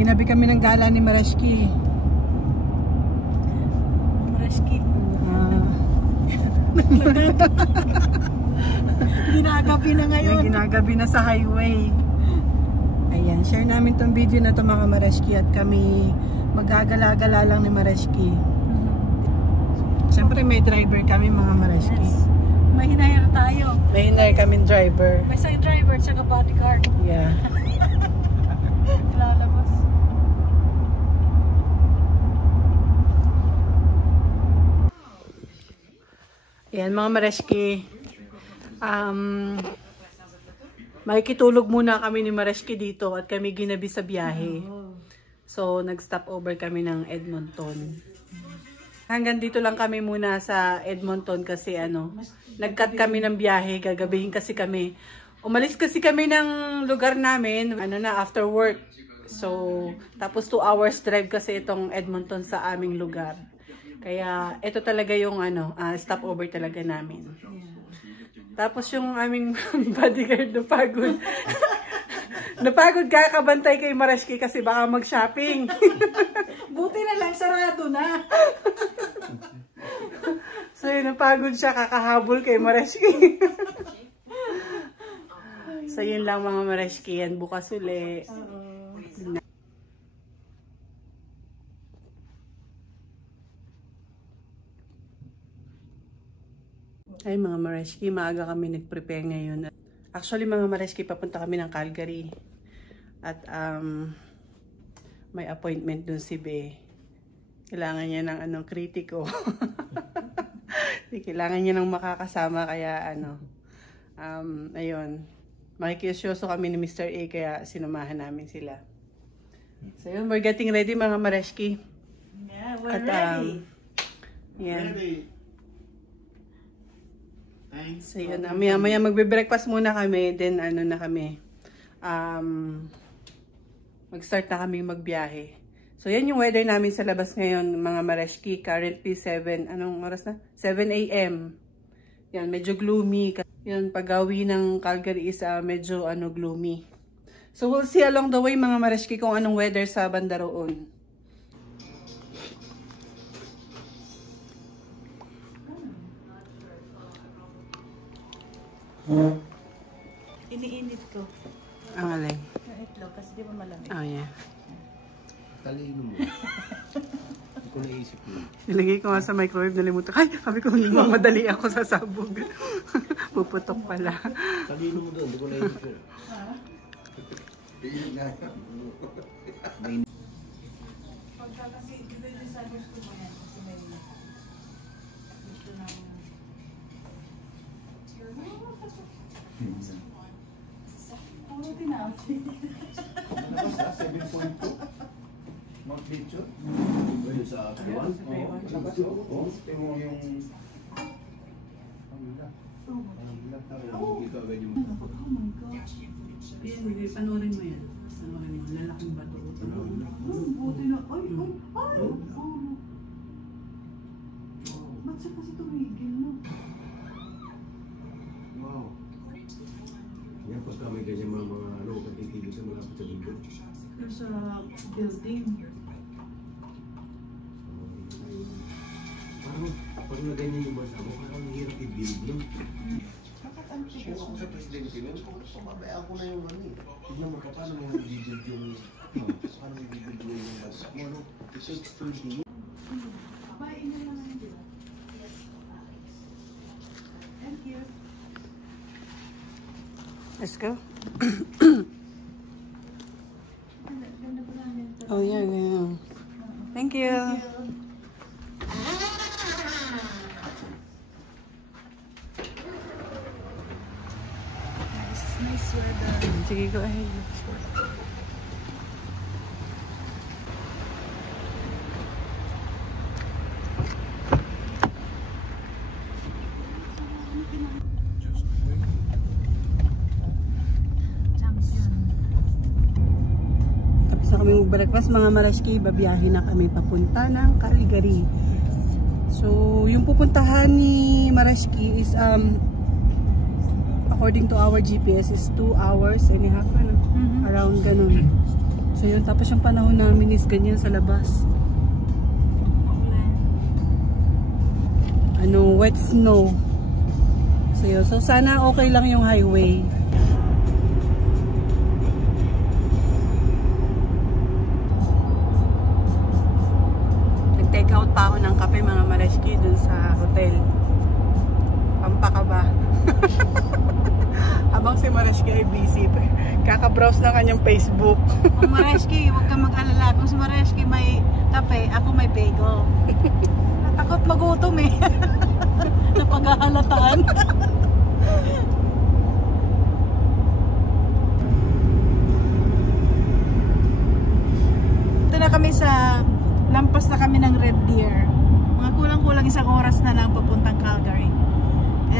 Ginabi kami ng gala ni Marashki. Marashki. Ginagabi na ngayon. Ginagabi na sa highway. Ayan, share namin tong video na to mga Marashki at kami magagala-gala lang ni Marashki. Siyempre may driver kami mga Marashki. Yes. May hinahir tayo. May hinahir kaming driver. May isang driver at saka bodyguard. Yeah. Lalabas. Ayan mga Marashki. Makikitulog muna kami ni Marashki dito at kami ginabi sa biyahe. So nag-stop over kami ng Edmonton. Hanggang dito lang kami muna sa Edmonton kasi nag-cut kami ng biyahe, gagabihin kasi kami. Umalis kasi kami ng lugar namin, after work. So, tapos 2 hours drive kasi itong Edmonton sa aming lugar. Kaya, ito talaga yung stopover talaga namin. Tapos yung aming bodyguard napagod. Napagod kakabantay kay Marashki kasi baka mag-shopping. Buti na lang, sarado na. So yun, napagod siya kakahabol kay Marashki. So yun lang mga Marashki, yan bukas uli. Ay mga Marashki, maaga kami nag-prepare ngayon. Actually mga Marashki, papunta kami ng Calgary. At may appointment dun si Be. Kailangan niya ng kritiko. Kailangan niya ng makakasama kaya ayun. Makikisyoso kami ni Mr. A kaya sinamahan namin sila. So yun, we're getting ready mga Marashki. Yeah, we're ready. Yan. Ready. Thanks. So yun, maya magbe-breakfast muna kami, then na kami. Mag-start na kami magbiyahe. So yan yung weather namin sa labas ngayon mga Marashki. Currently 7 a.m. Yan, medyo gloomy. Yan, pag-awi ng Calgary is medyo gloomy. So we'll see along the way mga Marashki kung anong weather sa banda roon. Iniinit ko. Ang alay. Yung itlog kasi di ba malamig. Oh yeah. Talino mo. Hindi ko naisip yun. Nilagay ko nga sa microwave, nalimutan. Ay, sabi ko, madali ako sa sabog. Puputok pala. Talino mo doon, hindi ko naisip yun. Pagka kasi, depende sa gusto mo yan. Kasi may gusto na puro tinawag. 7.2. Mount Picture? Pwede sa Taiwan? Oo. Pero yung... Ayan, panoorin mo yan. Panoorin mo, lalaking bato. Buti na, ay! Ba't siya kasi tumigil na? Wow. Yan, pagka may ganyan mga katitigil sa malapit sa dito. Sa building. Parang na ganyan yung basa mo, parang hirap i-build yun. Kung ako sa presidente, pumabaya ako na yung tignan mo ka paano mo i-build yung paano i-build yung basa mo. It takes 30 years. Babain na lang yun. Thank you. Let's go. Oh yeah, yeah. Thank you. Nice weather. Sige, go ahead. Tapos na kami mag-breakfast mga Marashki, babiyahin na kami papunta ng Calgary. So, yung pupuntahan ni Marashki is according to our GPS is 2 hours and a half, around ganun. So yun, tapos yung panahon namin is ganyan sa labas. Ano, wet snow. So yun, so sana okay lang yung highway. Nag-take out pa ako ng kape mga Mareski dun sa hotel. Pampakaba. Habang si Mareski ay busy, kaka-browse na kanyang Facebook. Kung Mareski, huwag kang mag-alala. Kung si Mareski may kape, ako may bagel. Natakot magutom eh. Napaghahalataan. Ito na kami lampas na kami ng Red Deer. Mga kulang-kulang isang oras na lang papuntang Calgary.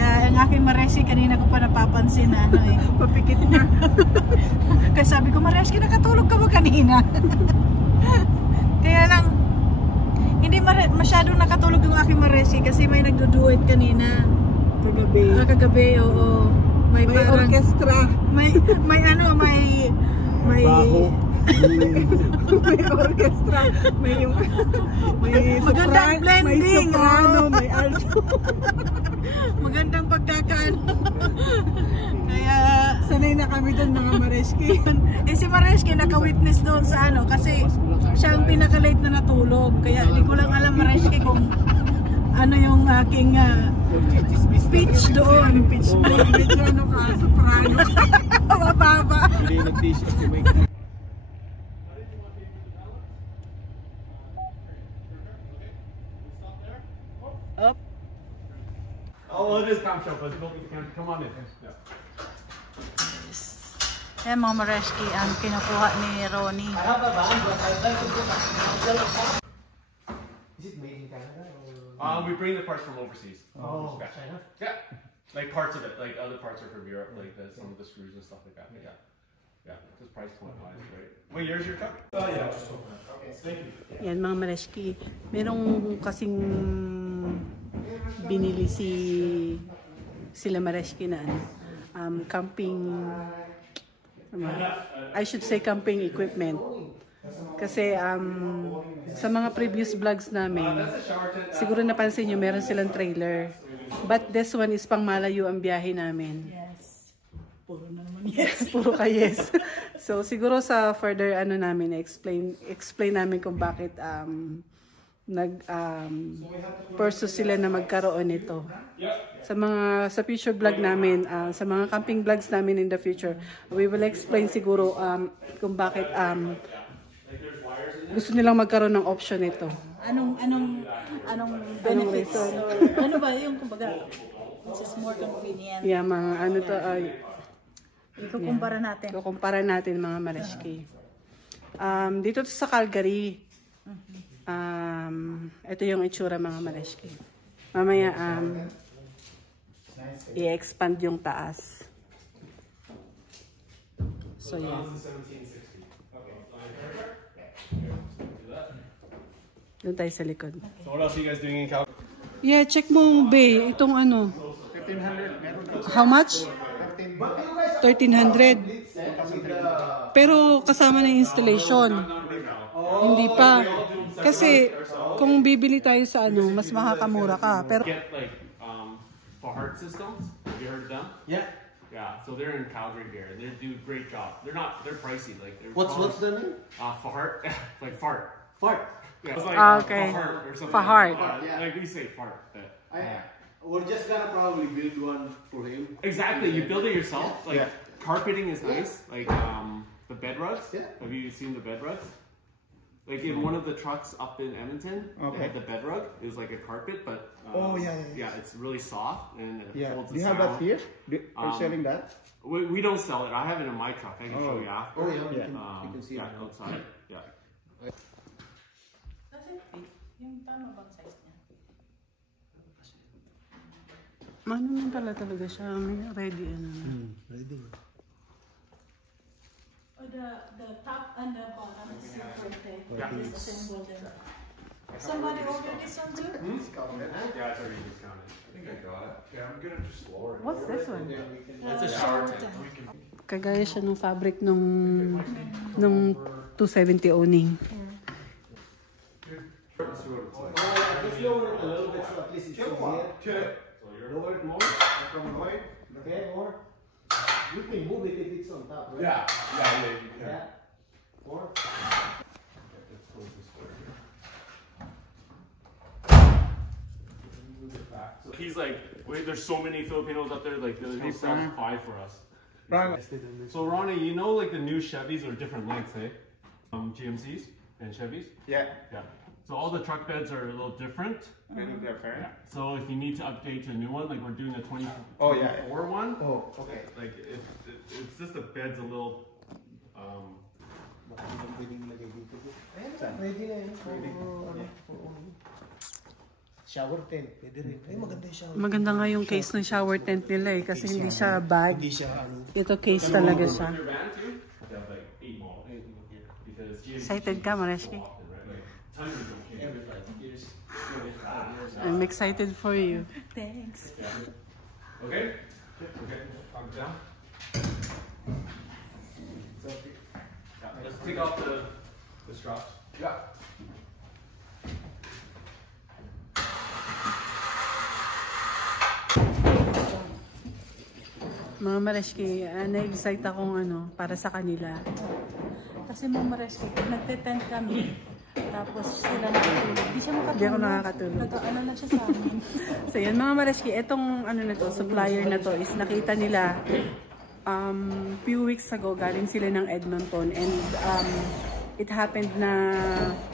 Ang aking Mareski, kanina ko pa napapansin na ano eh. Papikit na. Kaya sabi ko, Mareski, nakatulog ka ba kanina? Kaya lang, hindi masyadong nakatulog yung aking Mareski kasi may nagduduet kanina. Kagabi. Kagabi, oo. May parang, orchestra. may Baho. May orchestra. May magandang blending. May soprano, may alto. Magandang pagkakaan. Kaya Sanay na kami doon mga Mareski. si Mareski naka-witness doon sa ano kasi siya ang pinaka-late na natulog. Kaya hindi ko lang alam Mareski kung ano yung aking speech doon. Pitch na. Medyo ano ka, soprano. Mababa. Hindi nag-t-shirt si Mike. Up. Oh, well, it is comp shop, but come on in. Yeah. Yan mga Mareski ang kinukuha ni Ronnie. Is it made in Canada or? We bring the parts from overseas. Oh, Yeah. China? Yeah. Like parts of it, like other parts are from Europe, like some of the screws and stuff like that. But yeah. Yeah. Just price point wise, right? Wait, yours your truck? Oh yeah. Okay. Thank you. Yan mga Mareski. Merong kasing binili sila Mareski na camping, I should say camping equipment. Kasi sa mga previous vlogs namin, siguro napansin nyo meron silang trailer. But this one is pang malayo ang biyahe namin. Yes. Puro na naman yes. Puro ka yes. So siguro sa further ano namin explain namin kung bakit pursue sila na magkaroon nito. Sa future vlog namin, sa mga camping vlogs namin in the future, we will explain siguro kung bakit gusto nilang magkaroon ng option nito. Anong benefits? Ano ba yung kumbaga? This is more convenient. Yeah, mga ano to ay Ikukumpara natin. kukumpara natin mga Mareski. Dito to sa Calgary. Ito yung itsura mga Mareski. Mamaya i-expand yung taas. So yan. Doon tayo sa likod. So what else are you guys doing in Calgary? Yeah, check mo Bay, itong ano. 1,500. How much? 1,300. Pero kasama na yung installation. Hindi pa. Kasi kung bibili tayo sa ano, mas makakamura ka. Pero Get like Fahart systems. Have you heard of them? Yeah. Yeah. So they're in Calgary here. They do a great job. They're pricey. Like What's the name? Fahart? Like fart. Fart. Yeah, it's like Okay. Fahart or something. Fahart. Like we say fart. But, We're just gonna probably build one for him. exactly. You build it yourself. Like Yeah. carpeting is nice. Like the bed rugs. Yeah. Have you seen the bed rugs? Like in one of the trucks up in Edmonton, they have the bed rug. It's like a carpet, but yeah, it's really soft and it holds the Do you have sound. that here? Are you selling that? We don't sell it. I have it in my truck. I can show you after. Oh yeah, Yeah. you can see Yeah, it. outside. Yeah. Does it fit? Yung tama bang size niya? ano naman pala talaga siya. May ready ano na. Ready. Or the top and the bottom is separated. Disassembled them. Somebody ordered this one too? Yeah, it's already discounted. I think I got it. Yeah, I'm gonna just lower it. What's this one? It's a shower tent. Kagaya siya ng fabric nung 270 owning. Just lower it a little bit so at least it's here. Lower it more. Okay, more. You can move it if it's on top, right? Yeah, you can. Yeah. More. Let's close this door here. So he's like, wait, there's so many Filipinos up there, like he'll sell 5 for us. So Ronnie, you know like the new Chevys are different lengths, eh? GMCs and Chevys? Yeah. Yeah. So all the truck beds are a little different. Yeah. So if you need to update to a new one, like we're doing a 24 one. Oh, okay. Like it's just the bed's a little Ready na yun. Shower tent. Pwede rin. Ay, maganda yung shower. Maganda nga yung case ng shower tent nila eh, kasi hindi siya bag. Hindi siya ano. Ito case talaga siya. your van too. They have like 8 models because GMC Excited ka, Mareski? tons don't change. Every 5 years. I'm excited for you. Thanks. Okay? Okay. Calm down. Yeah, let's take off the straps. Yeah. Mga Mareski, na-excite akong para sa kanila. Kasi mga Mareski, nagte-tent kami. Tapos sila nakatulog. Di siya makatulog. Hindi ako nakakatulog. Nag-ano lang siya sa amin. So yan mga Mareski, itong na to, supplier na to is nakita nila few weeks ago, galing sila ng Edmonton and it happened na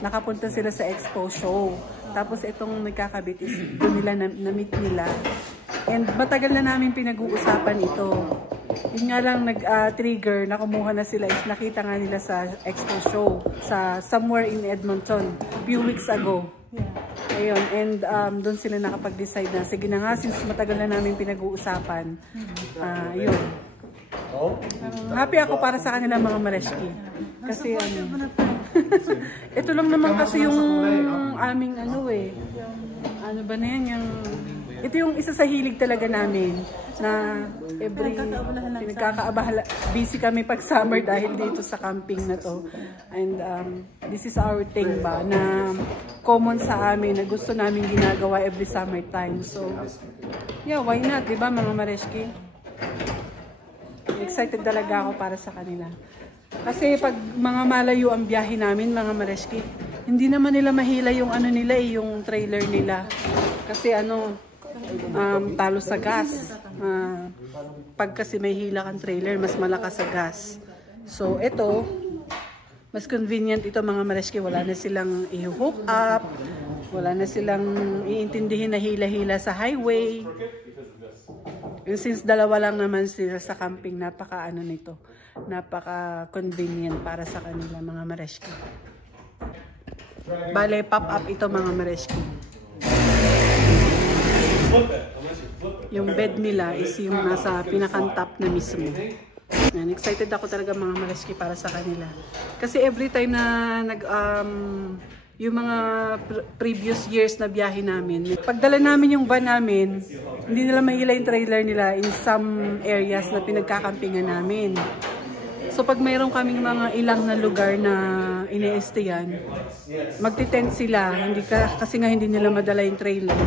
nakapunta sila sa expo show. Tapos itong nagkakabit is doon nila na-meet nila. And matagal na namin pinag-uusapan ito. Yun nga lang nag-trigger na kumuha na sila is nakita nga nila sa expo show sa somewhere in Edmonton few weeks ago. Yeah. Ayun, and doon sila nakapag-decide na sige na nga since matagal na namin pinag-uusapan. Yun. Happy ako para sa kanila mga Mareski. Kasi ito lang naman kasi yung aming ano ba na yan yung ito yung isa sa hilig talaga namin na every pinagkakaabahala busy kami pag summer dahil dito sa camping na to. And this is our thing ba na common sa amin na gusto namin ginagawa every summertime. So yeah, why not, di ba mga Mareski? Excited talaga ako para sa kanila. Kasi pag mga malayo ang biyahe namin, mga Mareski, hindi naman nila mahila yung nila yung trailer nila. Kasi talo sa gas. Pag kasi may hila kang trailer, mas malakas sa gas. So ito, mas convenient ito mga Mareski. Wala na silang i-hook up, wala na silang iintindihin na hila-hila sa highway. Since dalawa lang naman sila sa camping, nito, napaka-convenient para sa kanila mga Mareski. Bale, pop-up ito mga Mareski. Yung bed nila is yung nasa pinakantap na mismo. Yan, excited ako talaga mga Mareski para sa kanila. Kasi every time na yung mga previous years na biyahe namin, pagdala namin yung van namin, hindi nila mahila yung trailer nila in some areas na pinagkakampingan namin. So pag mayroon kaming mga ilang na lugar na ine-stayan, magti-tent sila, kasi nga hindi nila madala yung trailer.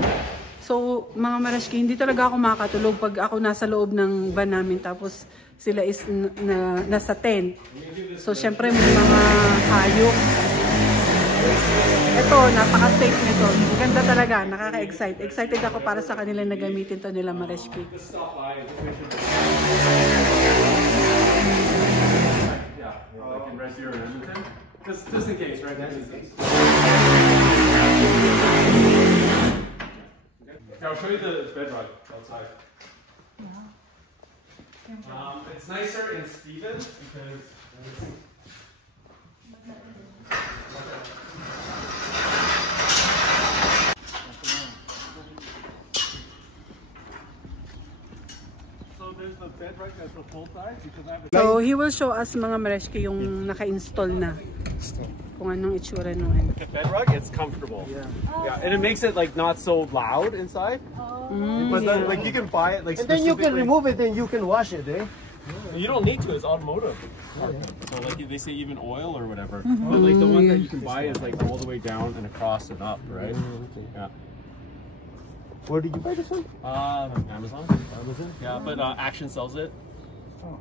So mga Mareski, hindi talaga ako makakatulog pag ako nasa loob ng van namin tapos sila is nasa tent. So syempre may mga hayop. Ito, napaka-safe nito. Maganda talaga, nakaka-excite. Excited ako para sa kanila na gamitin to nila Mareski. Just in case, right? I'll show you the bed rug outside. It's nicer in Stevens because so he will show us mga Mareski yung naka-install na. Kung anong itsura nung The bed rug, it's comfortable. Yeah, and it makes it like not so loud inside. But then like you can buy it like. And then you can remove it and you can wash it, eh? You don't need to. It's automotive. So like they say even oil or whatever. But like the one that you can buy is like all the way down and across and up, right? Yeah. Where did you buy this one? Amazon. Amazon? Yeah, but Action sells it.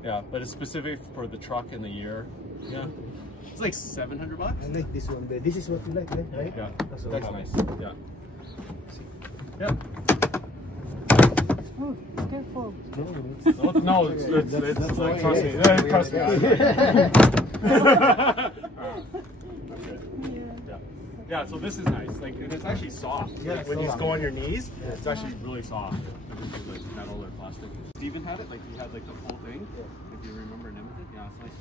Yeah, but it's specific for the truck and the year. Yeah. It's like $700. I like this one. This is what you like, right? Yeah, That's nice. Yeah. Yeah. Oh, careful. No, it's like, trust me. Trust me. Yeah, so this is nice. Like, and it's actually soft. Yeah, like, when you soft. go on your knees, it's actually really soft. It's like metal or plastic. Steven had it. Like, he had like the full thing. If you remember Limited, yeah, it's nice.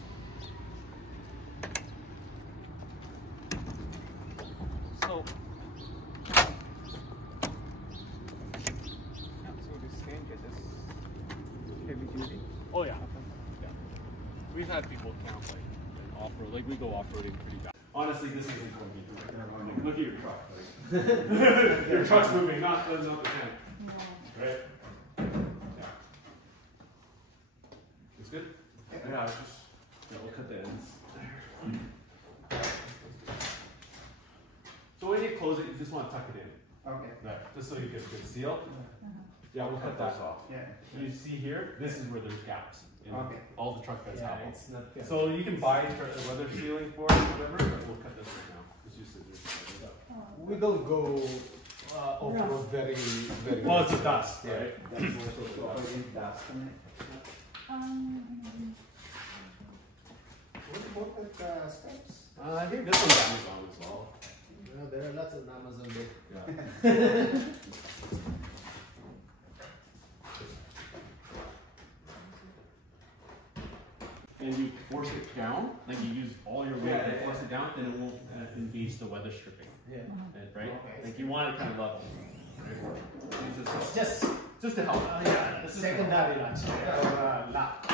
So, oh yeah. We've had people camp like off-road, like we go off-roading pretty bad. Honestly, this isn't going to be good. Like, look at your truck. Like, your truck's moving, not the camp. Right? Yeah. It's good? Yeah, it's just, we'll cut the ends. So when you close it, you just want to tuck it in. Okay. There, just so you get a good seal. Yeah, we'll cut that off. Yeah. You see here, this is where there's gaps in all the truck beds have them. It's not. So you can buy weather sealing for it or whatever, but we'll cut this right now. Just use scissors. We don't go off-road very. Well, it's dust, right? That's also dust. What about the steps? I think this one's Amazon as well. No, there are lots of Amazon there. Yeah. And you force it down, like you use all your weight and force it down, then it won't engage the weather stripping. Yeah. Right? Like you want it kind of level. Right? Just to help. yeah, the secondary launch or lap.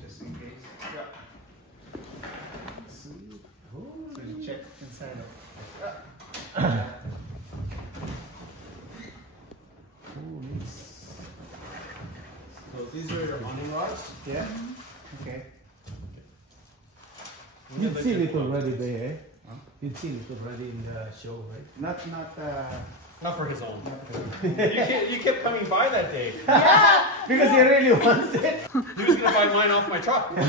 Just in case. Yeah. So you check inside. So these are your awning rods. Yeah. Okay. You've seen it already there, eh? You've seen it already in the show, right? Not for his own. you kept coming by that day. Because he really wants it. He was gonna buy mine off my truck. He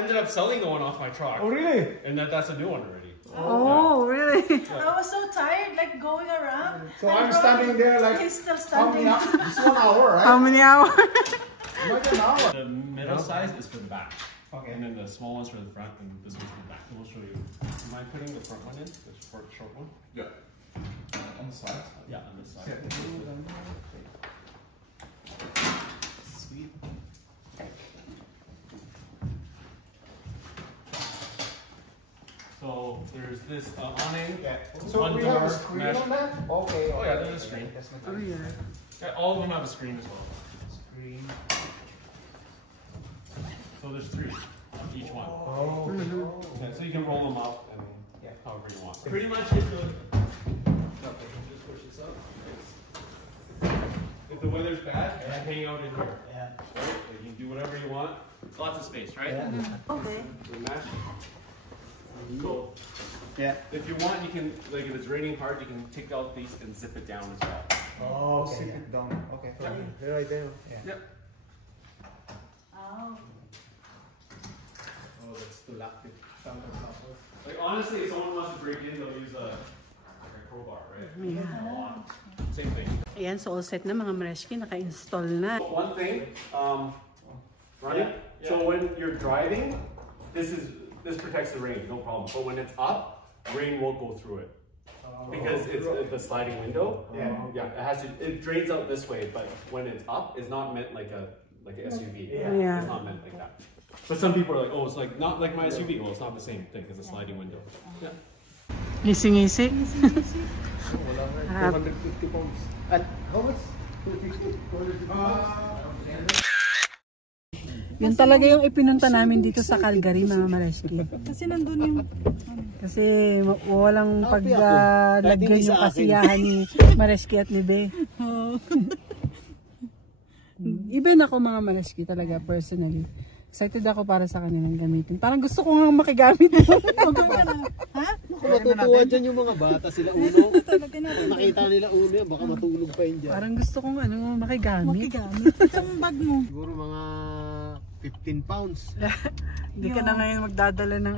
ended up selling the one off my truck. Oh really? And that's a new one already. Oh, really? I was so tired, like going around. So And I'm Ron, standing there like he's still how many standing. hours? It's 1 hour, right? How many hours? Not an hour. The middle size is for the back. Okay. And then the small one's for the front, and this one's for the back. And we'll show you. Am I putting the front one in? The short one? Yeah. On the side. Yeah, on this side. Sweet. So there's this awning. Yeah. So One we have a door, screen mesh. on that? Okay. Oh yeah, there's a screen. That's not Oh, yeah. Yeah, all of them have a screen as well. screen. So there's 3 on each one. Oh. Yeah, so you can roll them up and Yeah. however you want. Pretty much if the just push this up. If the weather's bad, you can hang out in here. Yeah. Right? You can do whatever you want. Lots of space, right? Okay. The mesh. So Yeah. if you want, you can, like if it's raining hard, you can take out these and zip it down as well. Oh, okay. Sit it down. Okay. Right there. Yeah. Yep. Oh. Oh, that's too loud. Like honestly, if someone wants to break in, they'll use a crowbar, right? Yeah. Same thing. Ayan, so all set na mga Mareski, naka-install na. One thing, right? So when you're driving, this protects the rain, no problem. But when it's up, rain won't go through it because it's the sliding window. Yeah. It drains out this way, but when it's up, it's not meant like an SUV. Yeah. It's not meant like that. But some people are like, oh, it's like not like my SUV. Well, it's not the same thing. It's a sliding window. Yeah. Ngisi-ngisi. 250 pounds. And how much? 250? 250 Yun talaga yung ipinunta namin dito sa Calgary, mga Mareski. Kasi nandun yung... Kasi walang paglagyan yung kasiyahan ni Mareski at ni Be. Iba na ako mga Mareski talaga, personally. Excited ako para sa kanilang gamitin. Parang gusto ko nga makigamit. Ha? Matutuwa dyan yung mga bata sila uno. Nakita nila uno yan, baka matulog pa yun dyan. Parang gusto kong makigamit. Makigamit. Itong bag mo. Siguro mga 15 pounds. Hindi ka na ngayon magdadala ng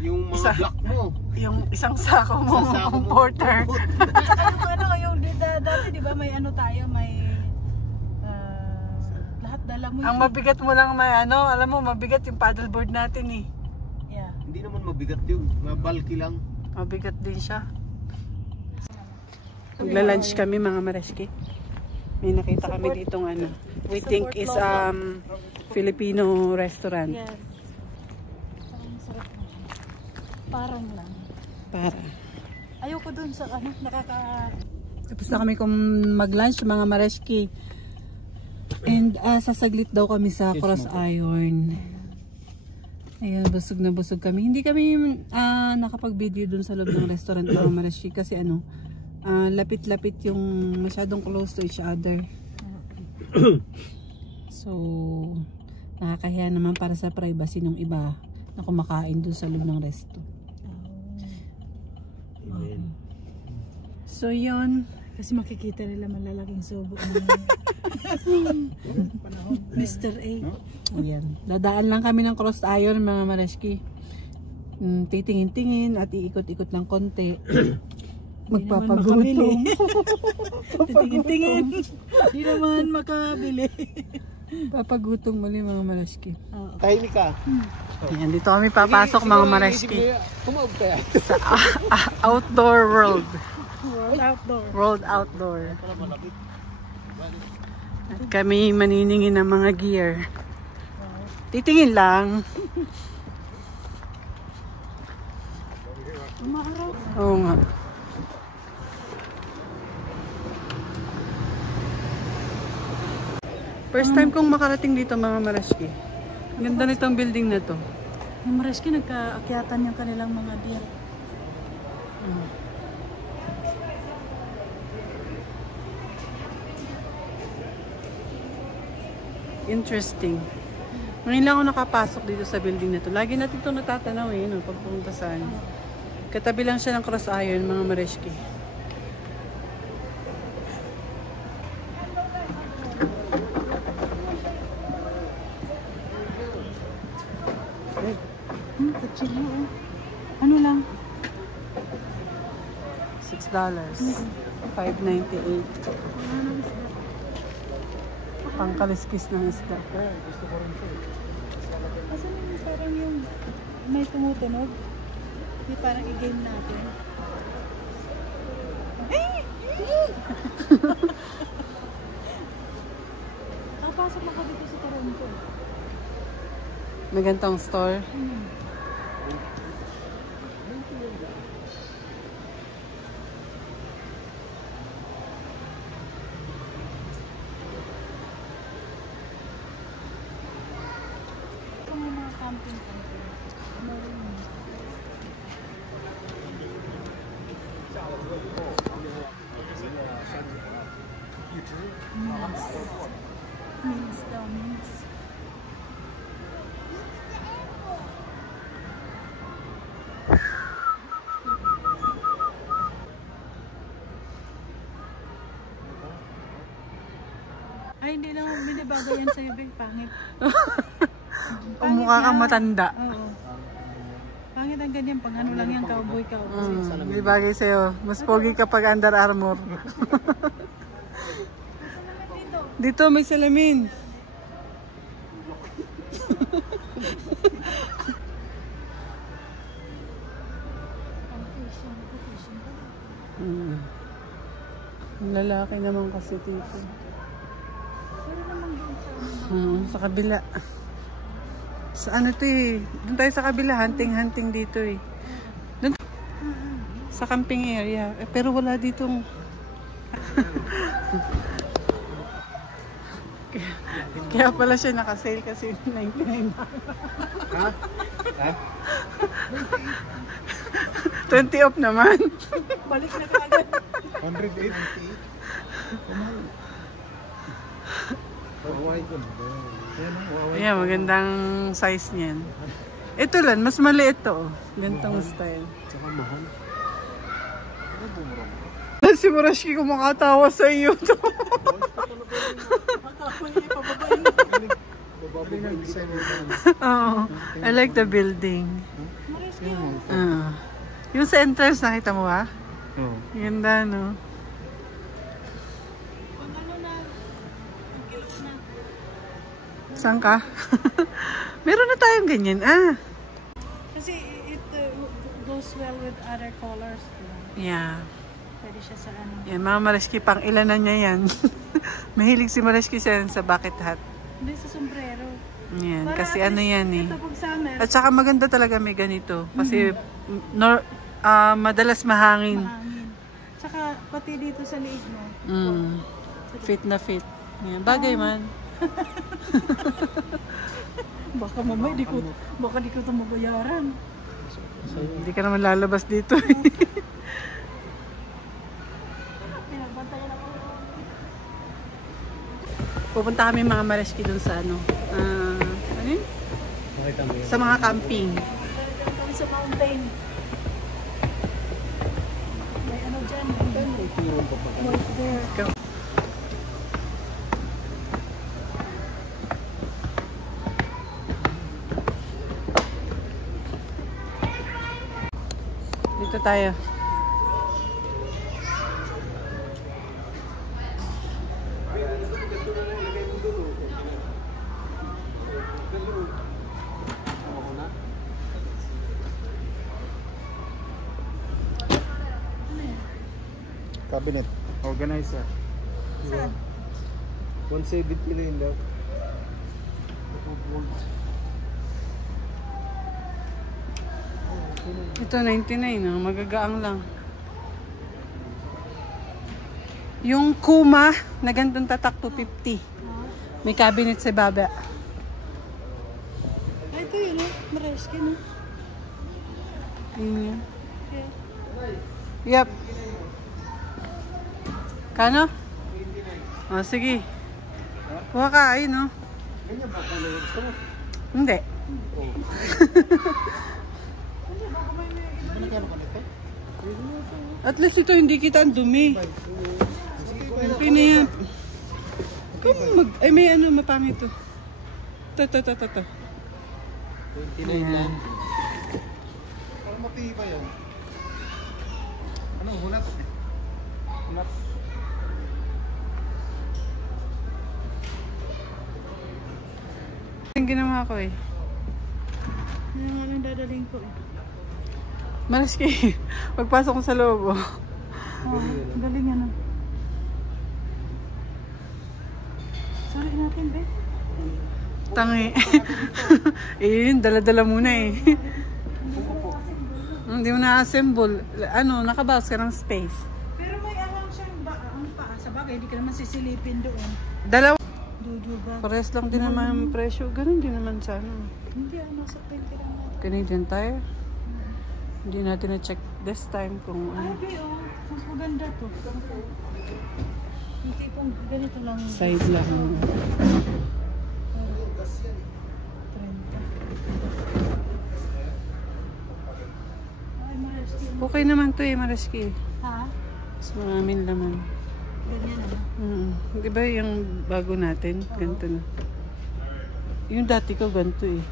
Yung mga block mo. yung isang sako mo, Isang sako mo. porter. Saka yung dati di ba may tayo, may lahat dala mo. Ang mabigat mo lang alam mo, mabigat yung paddleboard natin eh. Yeah. Hindi naman mabigat yun. Mabalki lang. Mabigat din siya. Magla-lunch kami mga Mareski. May nakita kami ditong we think is Filipino restaurant. Yes. Parang sarap na. Parang lang. Para. Ayoko dun sa Tapos na kami kung mag-lunch mga Mareski. And sasaglit daw kami sa Cross Iron. Ayan, busog na busog kami. Hindi kami nakapag-video dun sa loob ng restaurant mga Mareski kasi lapit-lapit yung masyadong close to each other. So, nakakahiya naman para sa privacy ng iba na kumakain dun sa loob ng resto. So, yun. Kasi makikita nila malalaking subo Mr. A. Ayan. Dadaan lang kami ng Cross Iron mga Mareski. Titingin-tingin at iikot-ikot ng konti. Magpapagutom. Titingin-tingin. Di naman makabili. Papagutom muli mga Mareski. Tahimik ka. Ayan, dito kami papasok mga Mareski. Tumawag ka yan. Sa outdoor world. World outdoor. World outdoor. At kami maniningin ng mga gear. Titingin lang. Oo nga. First time kong makarating dito mga Mareski. Ganda nitong building na to. Yung Mareski nagkaakyatan yung kanilang mga deer. Interesting. Ngayon lang ako nakapasok dito sa building na to. Lagi natin itong natatanaw pagpunta saan. Katabi lang siya ng Cross Iron mga Mareski. Ano lang? $6. $5.98. Pangkaliskis ng isda. Kasi parang yung may tumutunog. Di parang i-game natin. Nakapasok ako dito sa Toronto. May gantong store. Means daw, means. Ay, hindi naman binibagay yan sa'yo, Big. Pangit. Mukha kang matanda. Oo. Pangit ang ganyan. Pang ano lang yan, cowboy. Hindi bagay sa'yo. Mas pogi kapag Under Armour. Dito may salamin. Ang lalaki naman kasi dito. Sa kabila. Sa ano to eh. Doon tayo sa kabila. Hunting dito eh. Doon sa camping area. Pero wala ditong kaya pala siya nakasale kasi $99. Ha? Ha? 20 off naman. Balik na kagad. 108. Huawei ko. Yan ang Huawei. Ayan, magandang size niyan. Ito lang, mas maliit to. Gantong style. Tsaka mahal. Si Murashki kumakatawa sa iyo to. Oo. I like the building. Yung sa entrance, nakita mo ba? Oo. Ganda, no? Saan ka? Meron na tayong ganyan. Kasi it goes well with other colors. Yeah. Pwede siya sa ano. Yan, mga Maraschki, pang ilan na niya yan. Mahilig si Maraschki sa bucket hat. Hindi sa sombrero. Yan, Para kasi at ano least yan eh. Ito pag summer, At saka maganda talaga may ganito. Kasi madalas mahangin. mahangin. Tsaka pati dito sa liig mo. Fit na fit. Yan, bagay man. Baka mamay, di ko ito mabayaran. Hindi ka naman lalabas dito. Pupunta kami mga Maraschki dun sa ano. Ano yun? Makita mo yun. Sa mga camping. Kami sa mountain. May ano dyan. Right there. Dito tayo. Cabinet. Organizer. Saan? 170 million daw. Ito 99, no? Magagaang lang. Yung Kuma na gantong tatak 250. May cabinet sa baba. Ay, ito yun, oh. Maraschki, no? Yun yun. Yep. Kano? Oh, sige. Kuha ka, ayun, no? Hindi. At least ito hindi kita ang dumi. Okay na yan. Ay, may ano, mapangit to. Ito. 29 lang. Parang matibay yan. Anong hulat? Hulat. Yung ginawa ko eh. Ano nga nang dadaling ko, eh. Maraschki, pagpasok ko sa loob, oh. Galing ano. Sorry natin, be. Tangi. Eh, yun, dala-dala muna eh. Hindi mo na-assemble. Ano, nakabawas ka ng space. Pero may alam siyang ang paa. Sa bagay, hindi ka naman sisilipin doon. Dalawa. Dudu ba? Pares lang din naman ang presyo. Ganun din naman sana. Hindi, ano, sa 20 lang natin. Canadian Tire. Hindi natin na-check this time kung Ay, ano. be, oh. Mas maganda to. Yung tipong ganito lang. Side lang. 30. Ay, Maraschki. Okay naman to eh, Maraschki. Ha? Mas maraming laman. Ganyan, ano? Di ba yung bago natin? Ganito na. Yung dati ko ganito eh.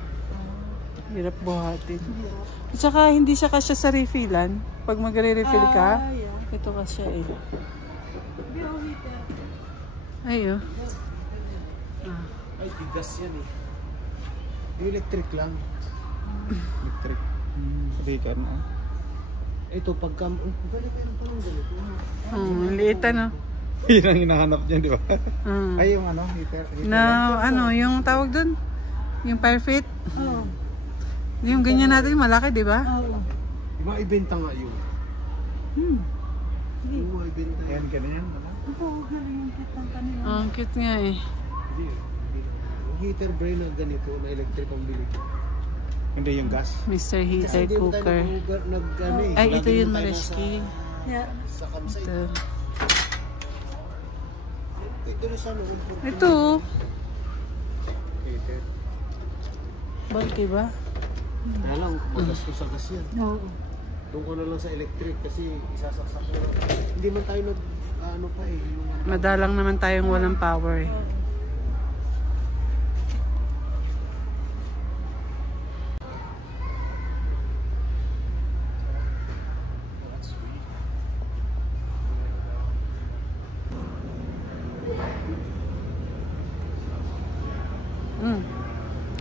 Hirap buhatin. At saka hindi siya kasya sa refillan. Pag magre-refill ka, yeah. ito kasya eh. Be, oh, heater. Ay oh. Ay, gas yan eh. Electric lang. Electric. Sabi na. Ito pagka... Ganito yung parang ganito. Ang liit ano. Yun ang hinahanap niya, di ba? Ay, yung ano, heater. na ano, yung tawag dun? Yung perfect. Oo. Yung ganyan natin, malaki, di ba? Oo. Yung mga ibenta nga yun. Yung mga ibenta. Ayan, ganyan. Oo, galing yung kit ng kanila. Ang cute nga eh. Yung heater brain na ganito, na electric ang bili. Hindi yung gas. Mr. Heater Hindi mo tayo Cooker. nag-ano eh. Ay, Lagi ito yun, tayo Maraschki. Yeah. Sa campsite. Ito. Ito na sa loob. Ito. Breaker. Bulky ba? Kaya lang, magastos sa gas yan. Oo. Doon ko na lang sa electric kasi isasaksak na lang. Hindi man tayo nag, ano pa eh. Madalang naman tayong walang power eh.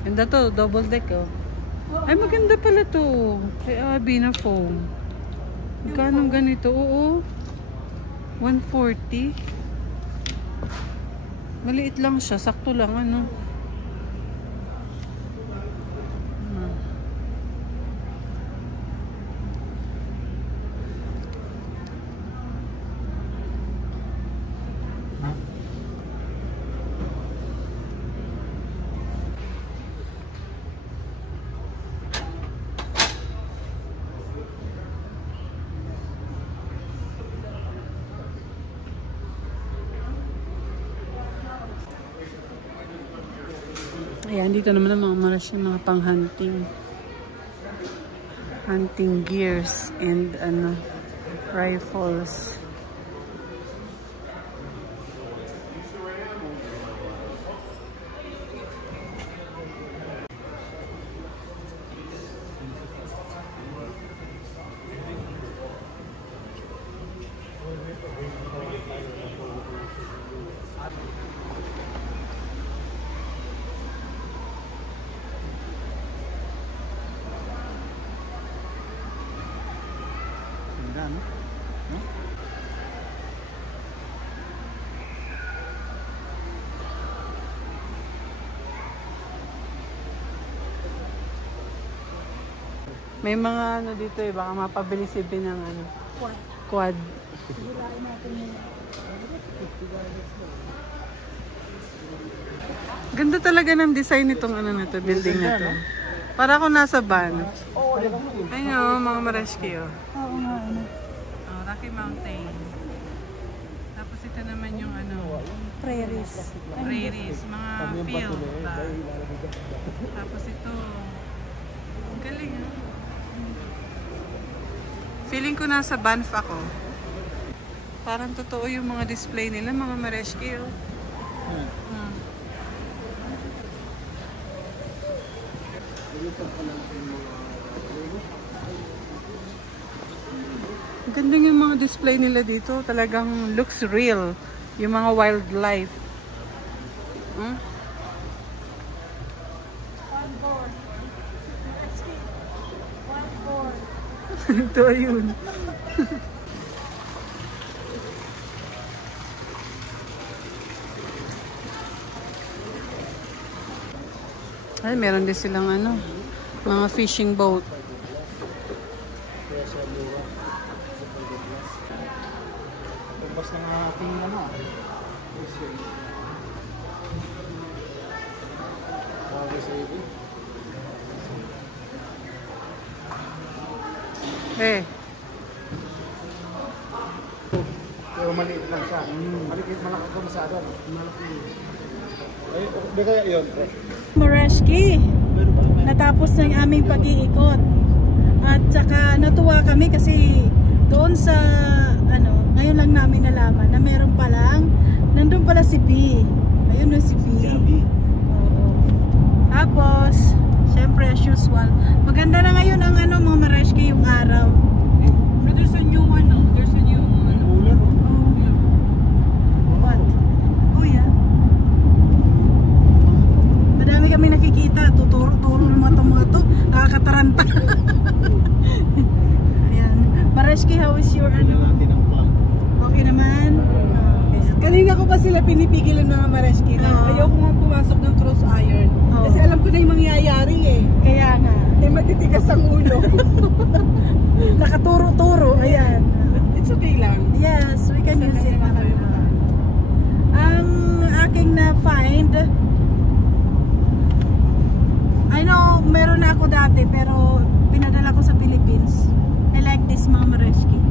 Ganda to, double deck oh. Ay maganda pala to. Kay Abby na foam. Magkano ganito? Oo. 140. Maliit lang siya, sakto lang ano. Ayan, dito naman ang mga maras yung mga pang-hunting. Hunting gears and ano, rifles. No? No? May mga ano dito eh, baka mapabili si Ben ng ano. Quad. Ganda talaga ng design nitong ano na to, building na to. Para ako nasa van. Ayun o, mga Mareski o. Oo nga, ano. Oh, Rocky Mountain. Tapos ito naman yung ano, Prairies. prairies, mga field ba. Tapos ito, ang galing ha. Feeling ko nasa Banff ako. Parang totoo yung mga display nila, mga Mareski o. Ganda yung mga display nila dito. Talagang looks real. Yung mga wildlife. Ito ayun. Ay, meron din silang ano, mga fishing boat. Tumbas ng ating ano. Bagay sa ibo. Eh, Pero maliit lang siya. Maliit, malaki ko masyado. Malaki. Ay, di kaya yun. Mareski. Natapos ng aming pag-iikot. At saka natuwa kami kasi doon sa ano, ngayon lang namin nalaman na meron palang, nandun pala si B. Ayun na si B. Oo. Tapos, syempre as usual, maganda na ngayon ang ano, mga Mareski, yung araw. but there's a new one no? There's a new one. What? Oh yeah. Madami kami nakikita. Tuturo-turo ng mga to. Nakakataranta. Ayan. Mareski, how is your ano? Okay naman? Kanina ko pa sila pinipigilan mga Mareski na ayoko nga pumasok ng cross iron. Kasi alam ko na yung mangyayari eh. Kaya nga. Eh matitigas ang ulo. Nakaturo-turo. Ayan. It's okay lang. Yes, we can use it. Ang aking na-find, I know, meron na ako dati pero pinadala ko sa Philippines. I like this mga Mareski.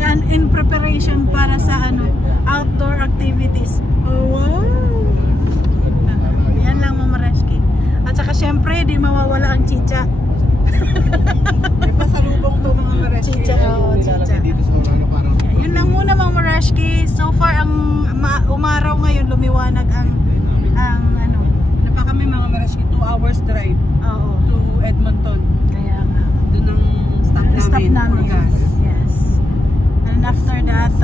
And in preparation para sa ano, outdoor activities. Oh wow! mawawala ang chicha. May pasalubong to mga Mareski. Chicha, oo, chicha. Dito sa Orano parang Yun lang muna mga Mareski. So far, ang umaraw ngayon, lumiwanag ang ano. Na pa kami mga Mareski, 2 hours drive Oo. to Edmonton. Kaya nga. Doon ang stop namin. Stop namin. For gas. Yes. And after that,